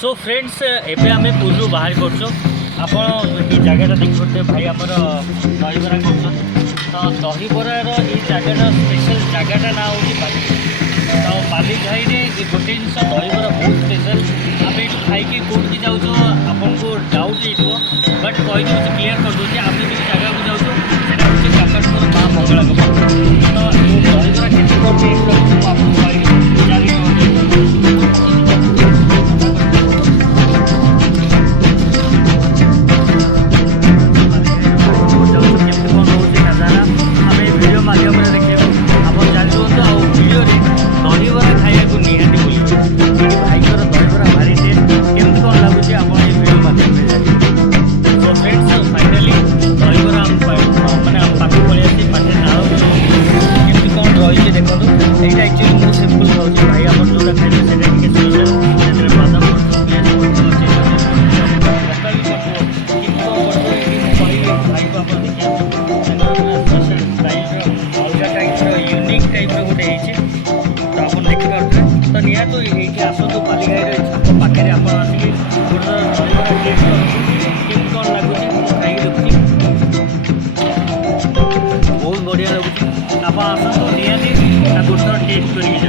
so friends एबे आम पुरु बाहर कर जगह देखते भाई आमर दहीबरा कर तो दहीबरार ये जगह स्पेशल जगहटा ना हूँ बाली तो बाली घाई में गोटे जिन दहीबरा बहुत स्पेशल आम ये खाई कौटी जाऊँ आपन को डाउट हो बट कहीदे क्लीयर कर दूसरी आम जो जगह को जाऊँ से काकटपुर माँ मंगला तो दहीबरा के तो निहत ये आसतु बालीघाई पाखे आप आसिक कौन लगुच खाई देखुची बहुत बढ़िया लगुच आप आसतु निहत गोटे टेस्ट कर